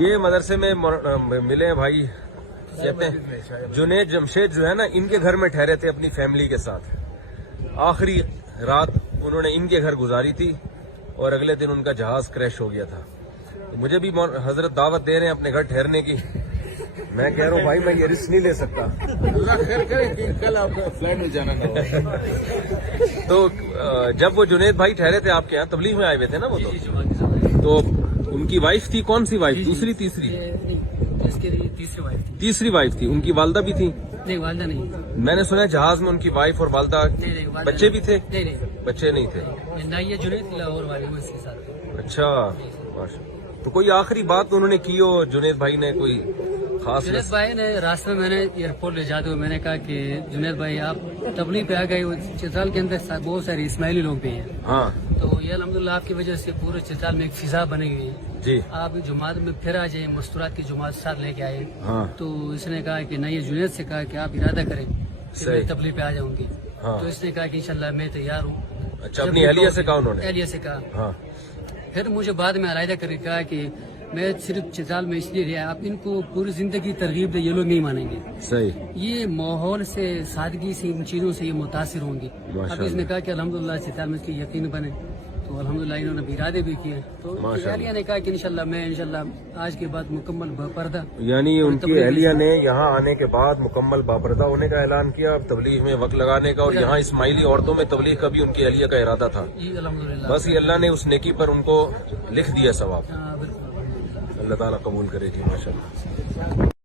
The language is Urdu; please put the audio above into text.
یہ مدرسے میں ملے بھائی کہتے ہیں جنید جمشید جو ہے نا، ان کے گھر میں ٹھہرے تھے اپنی فیملی کے ساتھ. آخری رات انہوں نے ان کے گھر گزاری تھی اور اگلے دن ان کا جہاز کریش ہو گیا تھا. مجھے بھی حضرت دعوت دے رہے ہیں اپنے گھر ٹھہرنے کی. میں کہہ رہا ہوں بھائی میں یہ رسک نہیں لے سکتا. اللہ خیر کرے کہ کل آپ کو فلائٹ میں جانا نہ ہو. تو جب وہ جنید بھائی ٹھہرے تھے آپ کے یہاں، تبلیغ میں آئے ہوئے تھے نا وہ تو ان کی وائف تھی. کون سی وائف؟ دوسری تیسری؟ تیسری وائف تھی. ان کی والدہ بھی تھی؟ نہیں، والدہ نہیں. میں نے سنا ہے جہاز میں ان کی وائف اور والدہ بچے بھی تھے؟ نہیں، بچے نہیں تھے. نہ یہ جنید لاہور والے ہوں اس کے ساتھ. اچھا ماشاء. تو کوئی آخری بات انہوں نے کی ہو جنید بھائی نے، کوئی خاص؟ جنید بھائی نے راستے میں نے ایئرپورٹ لے جاتے ہوئے میں نے کہا کہ جنید بھائی آپ تبلیغ پہ آ گئے. چترال کے اندر بہت سارے اسماعیلی لوگ بھی ہیں. ہاں تو یہ الحمدللہ آپ کی وجہ سے پورے چترال میں ایک فضا بنی ہوئی ہے. جی آپ جماعت میں پھر آ جائیں، مستورات کی جماعت ساتھ لے کے آئے. ہاں تو اس نے کہا کہ نہیں، جنید سے کہا کہ آپ ارادہ کریں کہ میں تبلیغ پہ آ جاؤں گی. ہاں. تو اس نے کہا کہ انشاءاللہ میں تیار ہوں. اچھا، اپنی اہلیہ سے کہا انہوں نے؟ اہلیہ سے کہا. ہاں. پھر مجھے بعد میں علیحدہ کر کے کہا کہ میں صرف چترال میں اس لیے رہا، آپ ان کو پوری زندگی ترغیب دے، یہ لوگ نہیں مانیں گے. صحیح. یہ ماحول سے، سادگی سے، ان چیزوں سے یہ متاثر ہوں گی. اب اس نے کہا کہ الحمدللہ چترال میں اس کی یقین بنے. تو الحمدللہ انہوں نے بھی ارادے بھی کیے. تو اہلیہ نے کہا کہ انشاءاللہ میں آج کے بعد مکمل باپردہ. یعنی ان کی اہلیہ نے یہاں آنے کے بعد مکمل باپردہ ہونے کا اعلان کیا، تبلیغ میں وقت لگانے کا. اور یہاں اسماعیلی عورتوں میں تبلیغ کا بھی ان کی اہلیہ کا ارادہ تھا. جی الحمدللہ. بس یہ اللہ نے اس نیکی پر ان کو لکھ دیا ثواب. ہاں بالکل. اللہ تعالیٰ قبول کرے گی ماشاءاللہ.